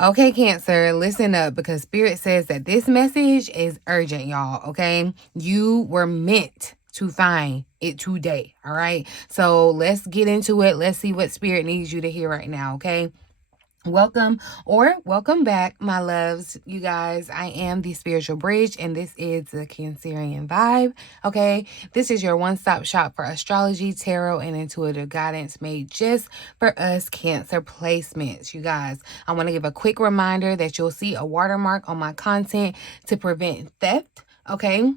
Okay, Cancer, listen up because Spirit says that this message is urgent, y'all. Okay, you were meant to find it today. All right, so let's get into it. Let's see what Spirit needs you to hear right now. Okay. Welcome back, my loves. You guys, I am the Spiritual Bridge, and this is the Cancerian Vibe. Okay, this is your one-stop shop for astrology, tarot, and intuitive guidance made just for us Cancer placements. You guys, I want to give a quick reminder that you'll see a watermark on my content to prevent theft. Okay,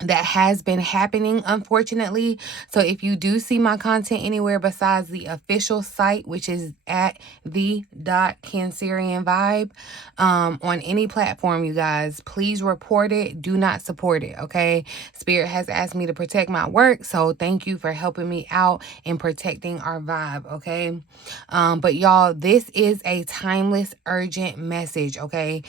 that has been happening, unfortunately. So if you do see my content anywhere besides the official site, which is at the.cancerian vibe, on any platform, you guys, please report it. Do not support it. Okay, Spirit has asked me to protect my work, so thank you for helping me out in protecting our vibe. Okay, but y'all, this is a timeless, urgent message. Okay,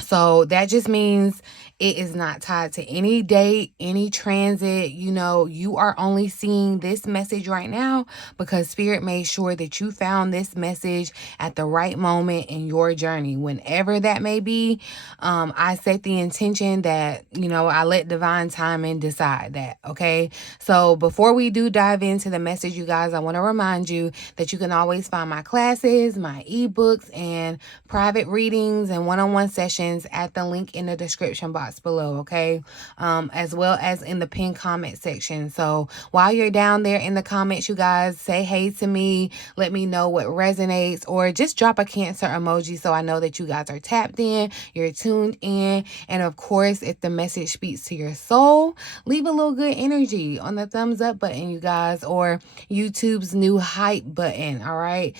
so that just means it is not tied to any date, any transit. You know, you are only seeing this message right now because Spirit made sure that you found this message at the right moment in your journey, whenever that may be. I set the intention that, I let divine timing decide that. Okay. So before we do dive into the message, you guys, I want to remind you that you can always find my classes, my ebooks, and private readings and one-on-one sessions at the link in the description box below, okay? As well as in the pinned comment section. So while you're down there in the comments, you guys, say hey to me, let me know what resonates, or just drop a Cancer emoji so I know that you guys are tapped in, you're tuned in, and of course, if the message speaks to your soul, leave a little good energy on the thumbs up button, you guys, or YouTube's new hype button, all right?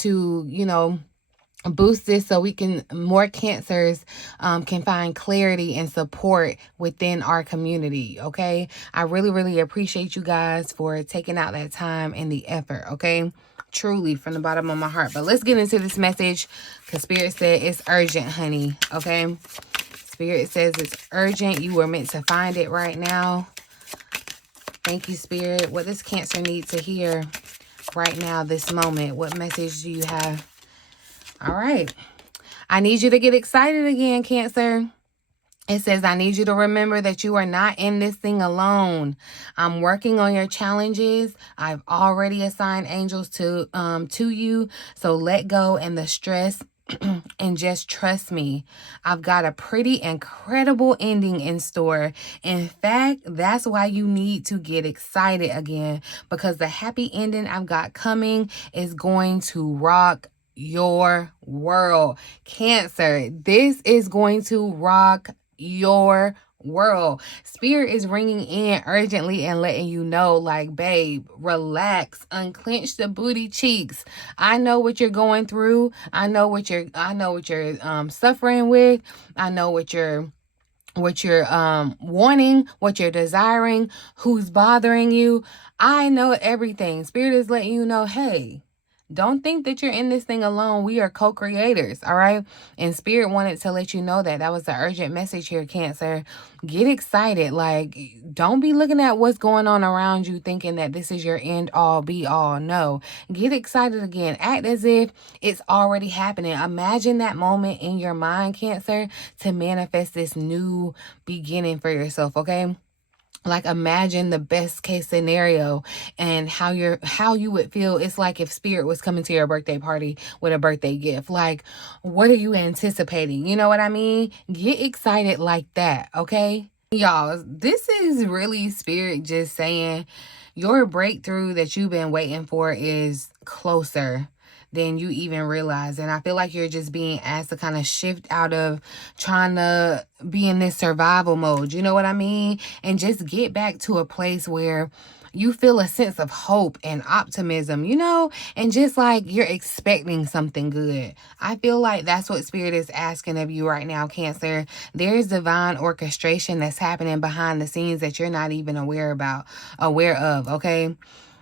To, boost this so we can more Cancers can find clarity and support within our community. Okay, I really appreciate you guys for taking out that time and the effort. Okay, truly from the bottom of my heart. But let's get into this message because Spirit said it's urgent, honey. Okay, Spirit says it's urgent. You were meant to find it right now. Thank you, Spirit. What does Cancer need to hear right now, this moment? What message do you have? All right. I need you to get excited again, Cancer. It says, I need you to remember that you are not in this thing alone. I'm working on your challenges. I've already assigned angels to you. So let go and the stress and just trust me. I've got a pretty incredible ending in store. In fact, that's why you need to get excited again, because the happy ending I've got coming is going to rock your world. Cancer, this is going to rock your world. Spirit is ringing in urgently and letting you know, like, babe, relax, unclench the booty cheeks. I know what you're going through. I know what you're suffering with. I know what you're wanting, what you're desiring, who's bothering you. I know everything. Spirit is letting you know, hey, don't think that you're in this thing alone. We are co-creators, all right? And Spirit wanted to let you know that. That was the urgent message here, Cancer. Get excited. Like, don't be looking at what's going on around you thinking that this is your end all, be all. No. Get excited again. Act as if it's already happening. Imagine that moment in your mind, Cancer, to manifest this new beginning for yourself, okay? Like, imagine the best case scenario and how you would feel. It's like if Spirit was coming to your birthday party with a birthday gift. Like, what are you anticipating? You know what I mean? Get excited like that, okay? Y'all, this is really Spirit just saying your breakthrough that you've been waiting for is closer than you even realize. And I feel like you're just being asked to kind of shift out of trying to be in this survival mode. You know what I mean? And just get back to a place where you feel a sense of hope and optimism, and just like you're expecting something good. I feel like that's what Spirit is asking of you right now, Cancer. There's divine orchestration that's happening behind the scenes that you're not even aware of, okay?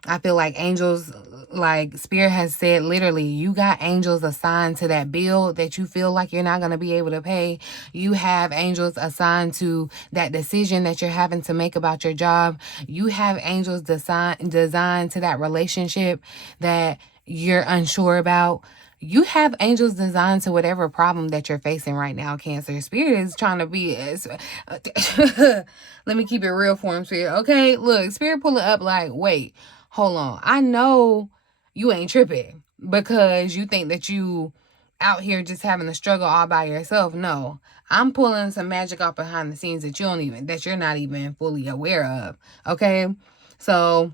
I feel like angels, like Spirit has said, literally, you got angels assigned to that bill that you feel like you're not going to be able to pay. You have angels assigned to that decision that you're having to make about your job. You have angels designed to that relationship that you're unsure about. You have angels designed to whatever problem that you're facing right now, Cancer. Spirit is trying to be as let me keep it real for him, Spirit. Okay, look, Spirit pull it up like, wait, hold on. I know you ain't tripping because you think that you out here just having a struggle all by yourself. No, I'm pulling some magic off behind the scenes that you're not even fully aware of. Okay, so.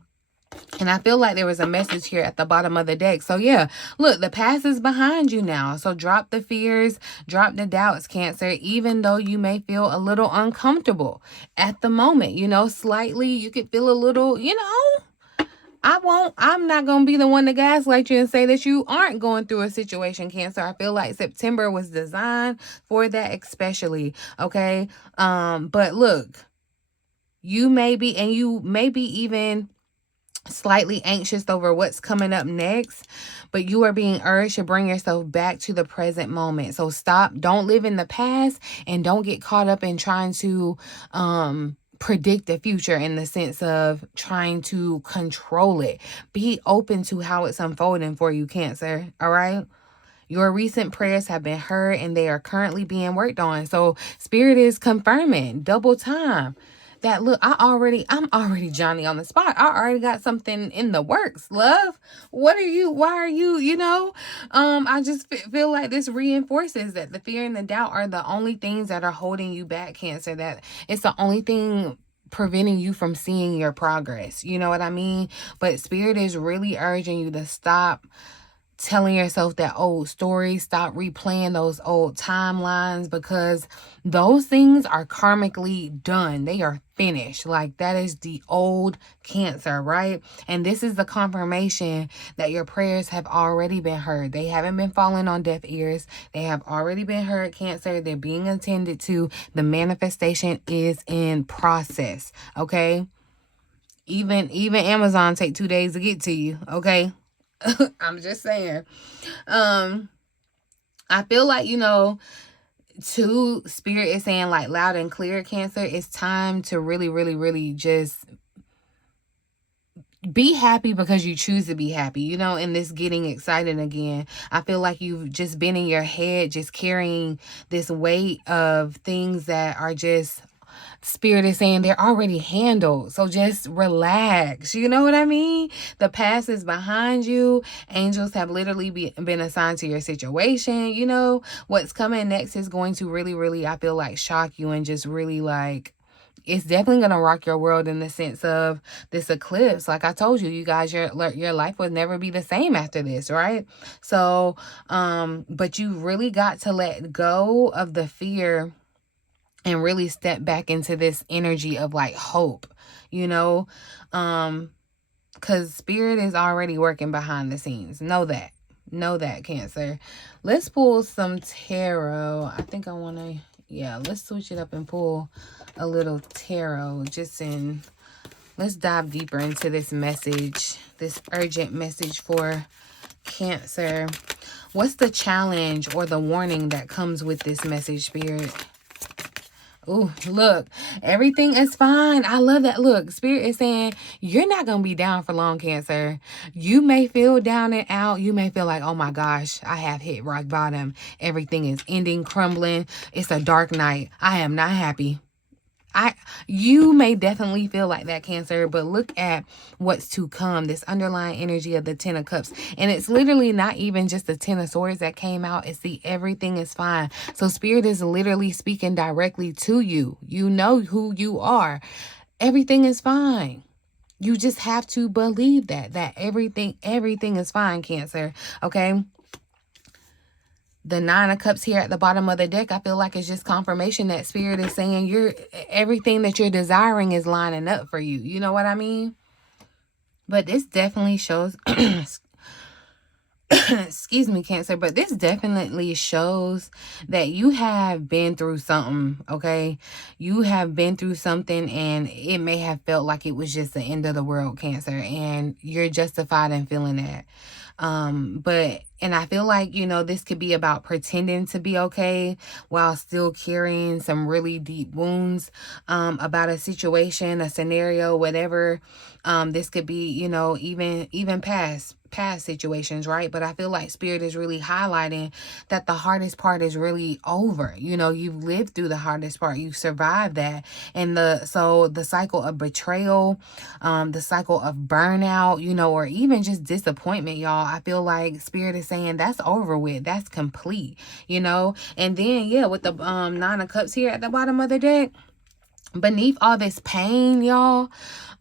And I feel like there was a message here at the bottom of the deck. So yeah, look, the past is behind you now. So drop the fears, drop the doubts, Cancer, even though you may feel a little uncomfortable at the moment, slightly, you could feel a little, I'm not going to be the one to gaslight you and say that you aren't going through a situation, Cancer. I feel like September was designed for that especially, okay? But look, you may be even slightly anxious over what's coming up next, but you are being urged to bring yourself back to the present moment. So don't live in the past, and don't get caught up in trying to predict the future in the sense of trying to control it. Be open to how it's unfolding for you, Cancer. All right. Your recent prayers have been heard and they are currently being worked on. So Spirit is confirming double time that, look, I'm already Johnny on the spot. I already got something in the works, love. Why are you, I just feel like this reinforces that the fear and the doubt are the only things that are holding you back, Cancer. That it's the only thing preventing you from seeing your progress. You know what I mean? But Spirit is really urging you to stop telling yourself that old story, stop replaying those old timelines, because those things are karmically done. They are finished. Like, that is the old Cancer, right? And this is the confirmation that your prayers have already been heard. They haven't been falling on deaf ears. They have already been heard, Cancer. They're being attended to. The manifestation is in process, okay? Even Amazon take 2 days to get to you, okay? I'm just saying. I feel like, too, Spirit is saying, like, loud and clear, Cancer, it's time to really, really, really just be happy because you choose to be happy, and this getting excited again. I feel like you've just been in your head, just carrying this weight of things that are just, Spirit is saying they're already handled. So just relax. You know what I mean? The past is behind you. Angels have literally been assigned to your situation. What's coming next is going to really, really, I feel like, shock you and just really, like, it's definitely going to rock your world in the sense of this eclipse. Like I told you, you guys, your life would never be the same after this, right? So, but you really got to let go of the fear and really step back into this energy of, like, hope, because Spirit is already working behind the scenes. Know that, Cancer. Let's pull some tarot. I think I want to, let's switch it up and pull a little tarot. Let's dive deeper into this message, this urgent message for Cancer. What's the challenge or the warning that comes with this message, Spirit? Oh, look, everything is fine. I love that. Look, Spirit is saying you're not going to be down for long, Cancer. You may feel down and out. You may feel like, oh my gosh, I have hit rock bottom. Everything is ending, crumbling. It's a dark night. I am not happy. You may definitely feel like that, Cancer, but look at what's to come, this underlying energy of the Ten of Cups. And it's literally not even just the Ten of Swords that came out. It's the everything is fine. So Spirit is literally speaking directly to you. You know who you are. Everything is fine. You just have to believe that everything is fine, Cancer. Okay? The Nine of Cups here at the bottom of the deck, I feel like it's just confirmation that Spirit is saying everything that you're desiring is lining up for you. You know what I mean? But this definitely shows, excuse me, Cancer, but this definitely shows that you have been through something, okay? You have been through something, and it may have felt like it was just the end of the world, Cancer, and you're justified in feeling that. And I feel like, this could be about pretending to be okay while still carrying some really deep wounds, about a situation, a scenario, whatever. This could be, even past past situations, right? But I feel like Spirit is really highlighting that the hardest part is really over. You know, you've lived through the hardest part. You survived that. And the cycle of betrayal, the cycle of burnout, you know, or even just disappointment, y'all, I feel like Spirit is saying that's over with. That's complete, you know? And then, yeah, with the Nine of Cups here at the bottom of the deck, beneath all this pain, y'all,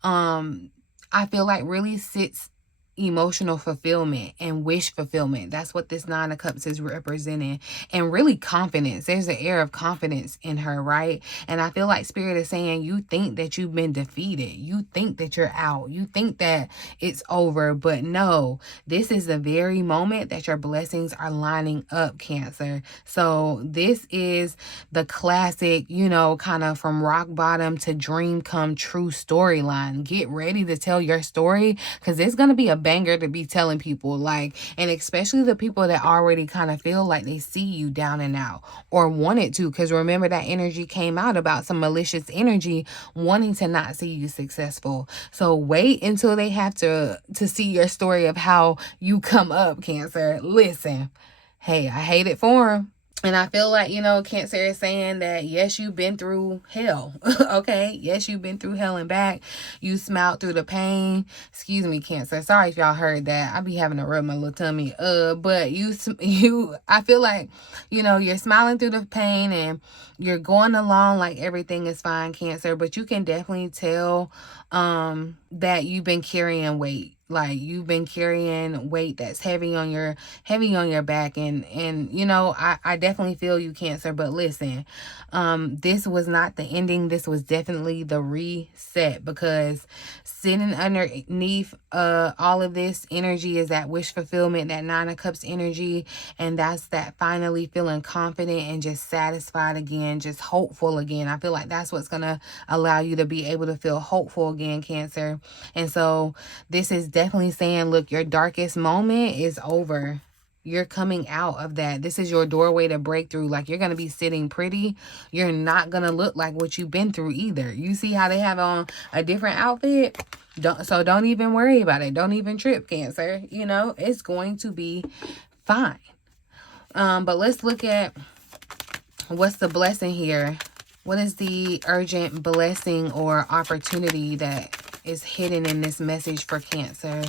I feel like really sits emotional fulfillment and wish fulfillment. That's what this Nine of Cups is representing. And really confidence. There's an air of confidence in her, right? And I feel like Spirit is saying you think that you've been defeated. You think that you're out. You think that it's over. But no, this is the very moment that your blessings are lining up, Cancer. So this is the classic, you know, kind of from rock bottom to dream come true storyline. Get ready to tell your story, because it's going to be a banger to be telling people, like, and especially the people that already kind of feel like they see you down and out or wanted to, because remember that energy came out about some malicious energy wanting to not see you successful. So wait until they have to see your story of how you come up, Cancer. Listen, hey, I hate it for them. And I feel like, you know, Cancer is saying that, yes, you've been through hell. Okay. Yes, you've been through hell and back. You smiled through the pain. Excuse me, Cancer. Sorry if y'all heard that. I be having to rub my little tummy. But I feel like, you know, you're smiling through the pain and you're going along like everything is fine, Cancer. But you can definitely tell, that you've been carrying weight. Like, you've been carrying weight that's heavy on your back. And you know, I definitely feel you, Cancer. But listen, this was not the ending. This was definitely the reset, because sitting underneath all of this energy is that wish fulfillment, that Nine of Cups energy. And that's that finally feeling confident and just satisfied again, just hopeful again. I feel like that's what's gonna allow you to be able to feel hopeful again, Cancer. And so this is definitely saying, look, your darkest moment is over. You're coming out of that. This is your doorway to breakthrough. Like, you're going to be sitting pretty. You're not going to look like what you've been through either. You see how they have on a different outfit? Don't even worry about it. Don't even trip, Cancer. You know, it's going to be fine. But let's look at what's the blessing here. What is the urgent blessing or opportunity that is hidden in this message for Cancer?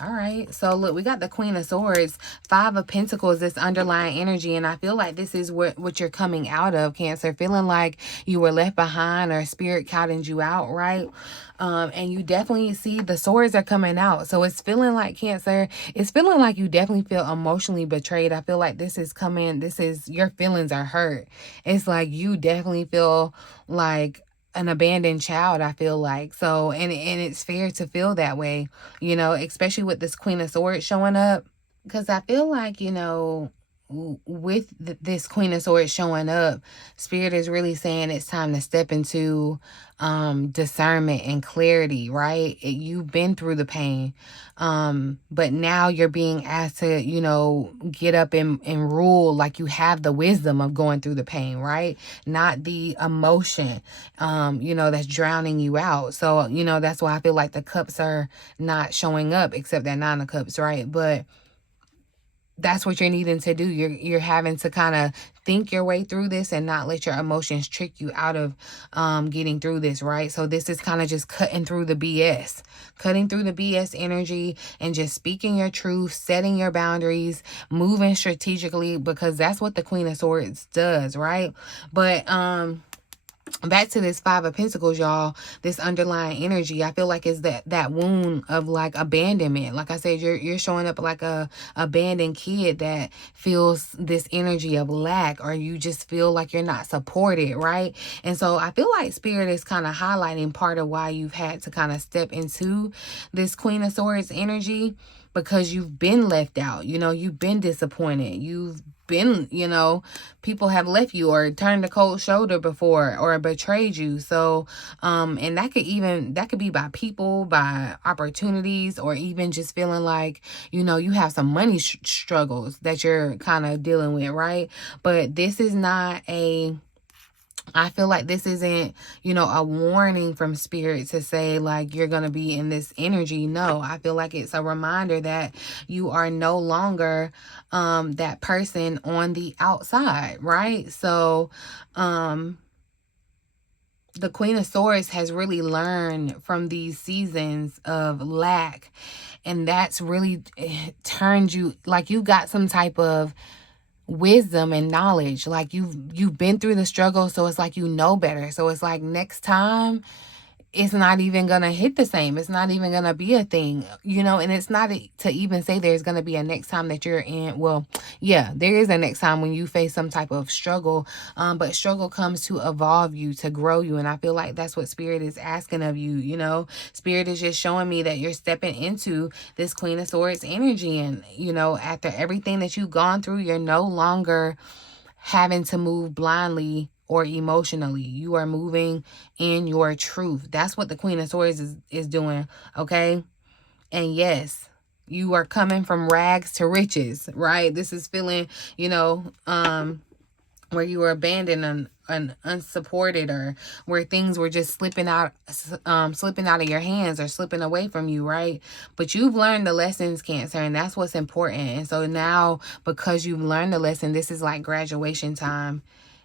All right. So look, we got the Queen of Swords, Five of Pentacles, this underlying energy. And I feel like this is what you're coming out of, Cancer. Feeling like you were left behind or Spirit counted you out, right? And you definitely see the swords are coming out. So it's feeling like, Cancer, it's feeling like you definitely feel emotionally betrayed. I feel like this is coming. This is, your feelings are hurt. It's like you definitely feel like an abandoned child, I feel like. So, and it's fair to feel that way, you know, especially with this Queen of Swords showing up. Because I feel like, you know, with this Queen of Swords showing up, Spirit is really saying it's time to step into discernment and clarity, right? You've been through the pain, but now you're being asked to, you know, get up and rule like you have the wisdom of going through the pain, right? Not the emotion, you know, that's drowning you out. So, you know, that's why I feel like the cups are not showing up, except that Nine of Cups, right? But that's what you're needing to do. You're having to kind of think your way through this and not let your emotions trick you out of getting through this, right? So this is kind of just cutting through the BS. Cutting through the BS energy and just speaking your truth, setting your boundaries, moving strategically, because that's what the Queen of Swords does, right? But back to this Five of Pentacles, y'all, this underlying energy, I feel like is that wound of like abandonment. Like I said, you're showing up like a abandoned kid that feels this energy of lack, or you just feel like you're not supported, right? And so I feel like Spirit is kind of highlighting part of why you've had to kind of step into this Queen of Swords energy, because you've been left out. You know, you've been disappointed. You've been, you know, people have left you or turned a cold shoulder before or betrayed you. So, and that could be by people, by opportunities, or even just feeling like, you know, you have some money struggles that you're kind of dealing with, right? But this is not a I feel like this isn't, you know, a warning from spirit to say like you're going to be in this energy. No, I feel like it's a reminder that you are no longer that person on the outside, right? So the Queen of Swords has really learned from these seasons of lack, and that's really turned you, like you got some type of wisdom and knowledge, like you've been through the struggle, so it's like you know better. So it's like next time it's not even gonna hit the same. It's not even gonna be a thing, you know. And it's not to even say there's gonna be a next time that you're in. Well, yeah, there is a next time when you face some type of struggle, but struggle comes to evolve you, to grow you. And I feel like that's what spirit is asking of you. You know, spirit is just showing me that you're stepping into this Queen of Swords energy, and you know, after everything that you've gone through, you're no longer having to move blindly or emotionally. You are moving in your truth. That's what the Queen of Swords is doing, okay? And yes, you are coming from rags to riches, right? This is feeling, you know, where you were abandoned and unsupported, or where things were just slipping out of your hands or slipping away from you, right? But you've learned the lessons, Cancer, and that's what's important. And so now, because you've learned the lesson, this is like graduation time.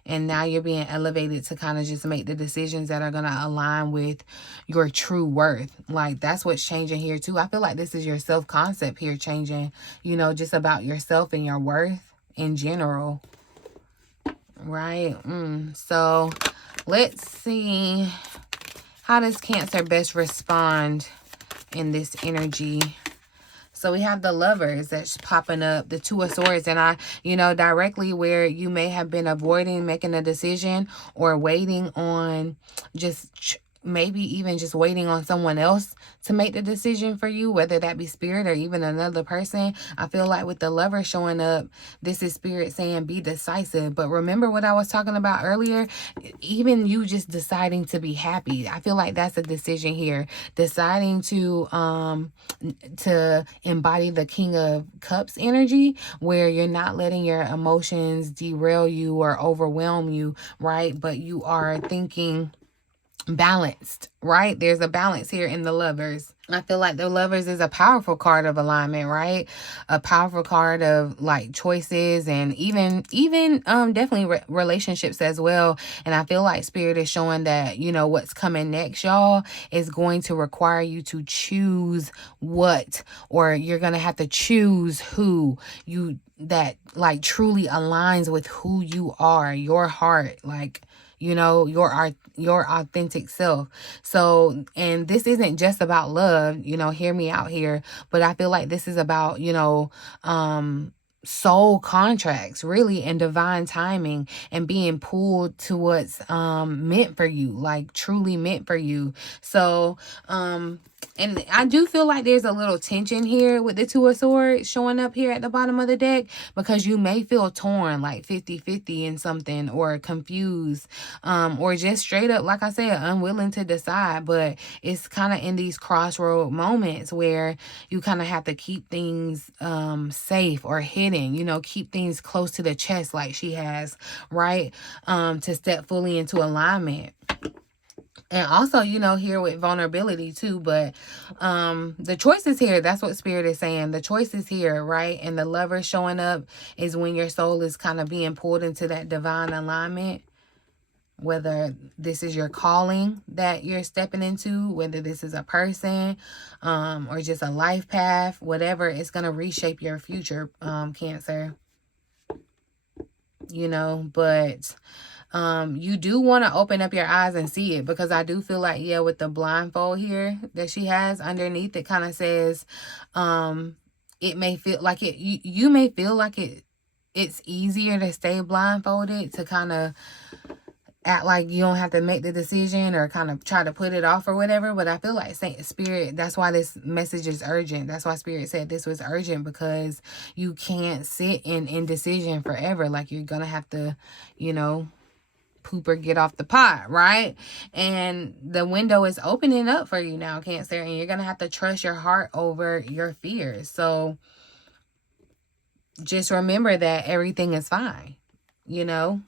And now you're being elevated to kind of just make the decisions that are going to align with your true worth. Like, that's what's changing here, too. I feel like this is your self-concept here changing, you know, just about yourself and your worth in general. Right? So, let's see. How does Cancer best respond in this energy? So we have the Lovers that's popping up, the Two of Swords, and you know, directly where you may have been avoiding making a decision or waiting on just maybe even just waiting on someone else to make the decision for you, whether that be spirit or even another person. I feel like with the Lover showing up, this is spirit saying be decisive. But remember what I was talking about earlier, even you just deciding to be happy, I feel like that's a decision here. Deciding to embody the King of Cups energy, where you're not letting your emotions derail you or overwhelm you, right? But you are thinking balanced, right? There's a balance here in the Lovers. I feel like the Lovers is a powerful card of alignment, right? A powerful card of like choices, and even definitely relationships as well. And I feel like spirit is showing that, you know, what's coming next, y'all, is going to require you to choose what, or you're going to have to choose who you, that like truly aligns with who you are, your heart, like, you know, your authentic self. So, and this isn't just about love, you know, hear me out here, but I feel like this is about, you know, soul contracts, really, and divine timing, and being pulled to what's meant for you, like truly meant for you. So and I do feel like there's a little tension here with the Two of Swords showing up here at the bottom of the deck, because you may feel torn, like 50-50 in something, or confused, or just straight up, like I said, unwilling to decide. But it's kind of in these crossroad moments where you kind of have to keep things safe or hidden, you know, keep things close to the chest like she has, right? To step fully into alignment. And also, you know, here with vulnerability too, but the choice is here. That's what spirit is saying. The choice is here, right? And the Lover showing up is when your soul is kind of being pulled into that divine alignment. Whether this is your calling that you're stepping into, whether this is a person or just a life path, whatever, it's going to reshape your future, Cancer. You know, but you do want to open up your eyes and see it, because I do feel like, yeah, with the blindfold here that she has underneath, it kind of says it may feel like it, you may feel like it's easier to stay blindfolded, to kind of act like you don't have to make the decision or kind of try to put it off or whatever. But I feel like spirit, that's why this message is urgent. That's why spirit said this was urgent, because you can't sit in indecision forever. Like, you're gonna have to, you know, poop or get off the pot, right? And the window is opening up for you now, Cancer, and you're gonna have to trust your heart over your fears. So just remember that everything is fine, you know.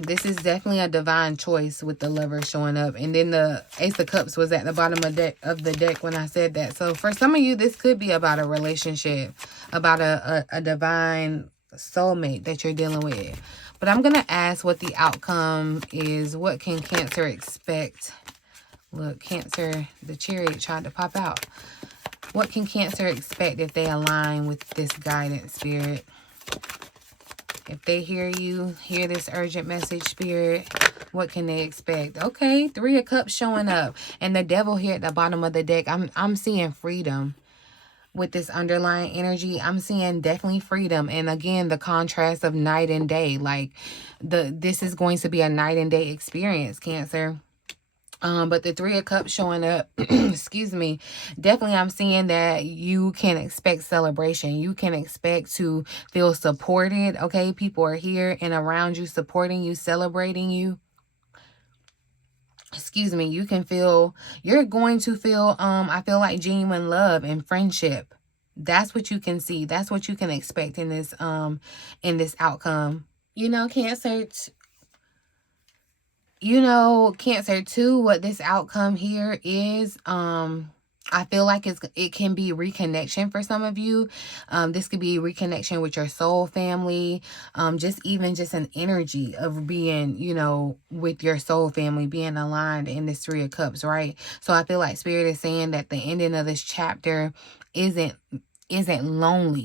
This is definitely a divine choice with the Lover showing up. And then the Ace of Cups was at the bottom of the deck when I said that. So for some of you, this could be about a relationship, about a divine soulmate that you're dealing with. But I'm going to ask what the outcome is. What can Cancer expect? Look, Cancer, the Chariot tried to pop out. What can Cancer expect if they align with this guidance, Spirit? If they hear you, hear this urgent message, Spirit, what can they expect? Okay, 3 of Cups showing up. And the Devil here at the bottom of the deck, I'm seeing freedom. With this underlying energy, I'm seeing definitely freedom. And again, the contrast of night and day. Like, this is going to be a night and day experience, Cancer. But the 3 of Cups showing up, excuse me, definitely I'm seeing that you can expect celebration. You can expect to feel supported, okay? People are here and around you, supporting you, celebrating you. Excuse me, you can feel, you're going to feel, I feel like genuine love and friendship. That's what you can see. That's what you can expect in this outcome. You know, Cancer, Cancer too, what this outcome here is, I feel like it can be reconnection for some of you. This could be reconnection with your soul family, just an energy of being, with your soul family, being aligned in this 3 of Cups, right? So I feel like Spirit is saying that the ending of this chapter isn't lonely.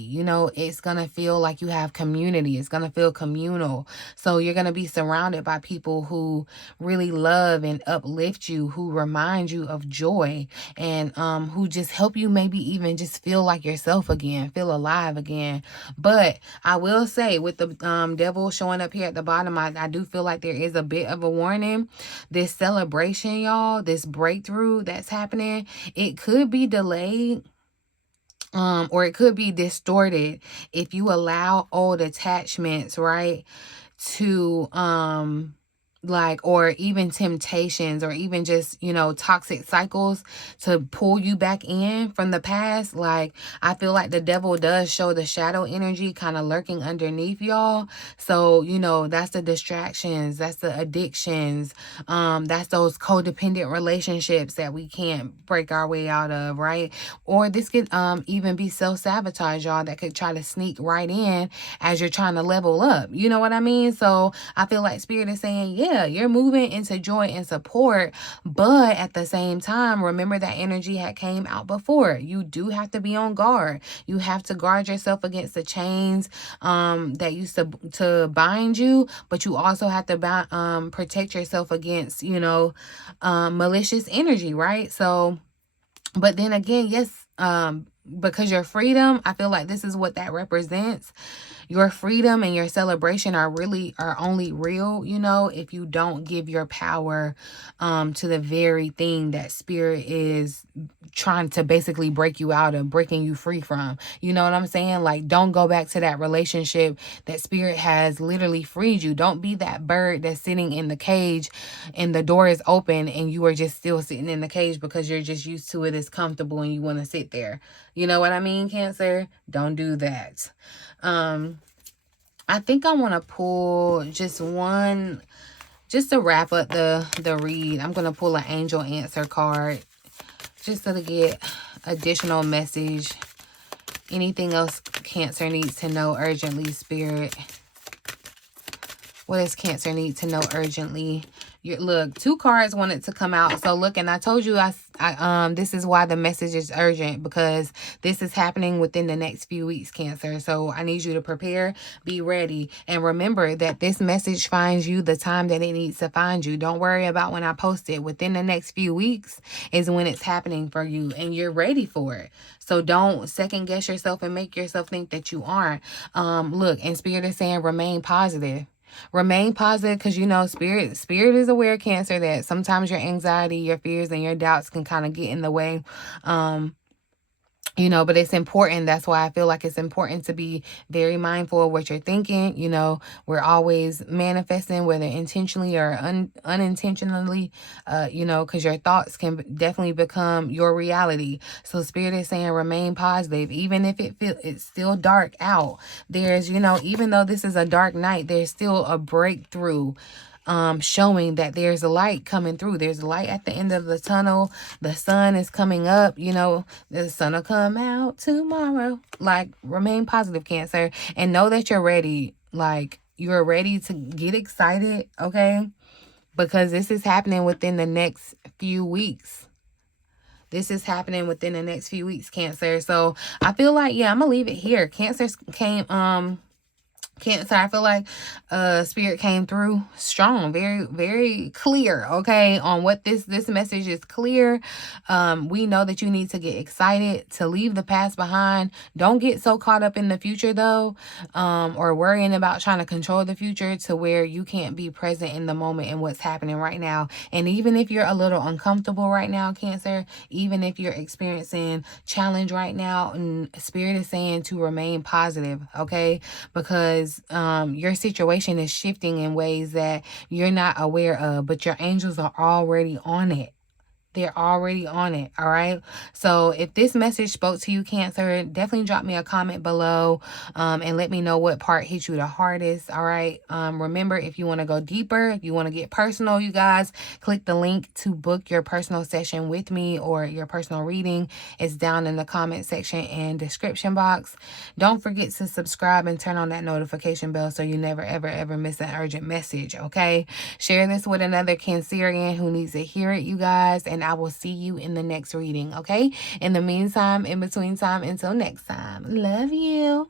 It's gonna feel like you have community. It's gonna feel communal. So you're gonna be surrounded by people who really love and uplift you, who remind you of joy, and who just help you maybe even just feel like yourself again, feel alive again. But I will say, with the Devil showing up here at the bottom, I do feel like there is a bit of a warning. This celebration, y'all, this breakthrough that's happening, it could be delayed, or it could be distorted if you allow old attachments, right, to or even temptations, or even just, toxic cycles to pull you back in from the past. Like, I feel like the Devil does show the shadow energy kind of lurking underneath, y'all. So, that's the distractions, that's the addictions, that's those codependent relationships that we can't break our way out of, right? Or this could even be self-sabotage, y'all, that could try to sneak right in as you're trying to level up. You know what I mean? So I feel like Spirit is saying, yeah, you're moving into joy and support, but at the same time, remember that energy had came out before. You do have to be on guard. You have to guard yourself against the chains that used to bind you, but you also have to protect yourself against, malicious energy, right? So, but then again, yes, because your freedom, I feel like this is what that represents. Your freedom and your celebration are only real, if you don't give your power to the very thing that Spirit is trying to basically break you out of, breaking you free from. You know what I'm saying? Like, don't go back to that relationship that Spirit has literally freed you. Don't be that bird that's sitting in the cage and the door is open and you are just still sitting in the cage because you're just used to it, it's comfortable, and you want to sit there. You know what I mean, Cancer? Don't do that. I think I want to pull just one, just to wrap up the read. I'm going to pull an angel answer card just to get additional message. Anything else Cancer needs to know urgently, Spirit? What does Cancer need to know urgently? Look, 2 cards wanted to come out. So look, and I told you this is why the message is urgent, because this is happening within the next few weeks, Cancer. So I need you to prepare, be ready, and remember that this message finds you the time that it needs to find you. Don't worry about when I post it. Within the next few weeks is when it's happening for you, and you're ready for it. So don't second guess yourself and make yourself think that you aren't. Look, and Spirit is saying remain positive. Remain positive, because spirit is aware, Cancer, that sometimes your anxiety, your fears, and your doubts can kind of get in the way But it's important. That's why I feel like it's important to be very mindful of what you're thinking. We're always manifesting, whether intentionally or unintentionally, because your thoughts can definitely become your reality. So Spirit is saying remain positive, even if it's still dark out. There's, even though this is a dark night, there's still a breakthrough, showing that there's a light coming through. There's a light at the end of the tunnel. The sun is coming up. The sun will come out tomorrow. Like, remain positive, Cancer, and know that you're ready. Like, you're ready to get excited, okay? Because this is happening within the next few weeks. This is happening within the next few weeks, Cancer. So I feel like, yeah, I'm gonna leave it here. Cancer, I feel like Spirit came through strong, very, very clear, okay, on what this message is clear. We know that you need to get excited, to leave the past behind. Don't get so caught up in the future, though, or worrying about trying to control the future to where you can't be present in the moment and what's happening right now. And even if you're a little uncomfortable right now, Cancer, even if you're experiencing challenge right now, and Spirit is saying to remain positive, okay, because your situation is shifting in ways that you're not aware of, but your angels are already on it. They're already on it, all right? So if this message spoke to you, Cancer, definitely drop me a comment below, and let me know what part hit you the hardest, all right? Remember, if you want to go deeper, if you want to get personal, you guys, click the link to book your personal session with me or your personal reading. It's down in the comment section and description box. Don't forget to subscribe and turn on that notification bell so you never, ever, ever miss an urgent message, okay? Share this with another Cancerian who needs to hear it, you guys, and I will see you in the next reading, okay? In the meantime, in between time, until next time, love you.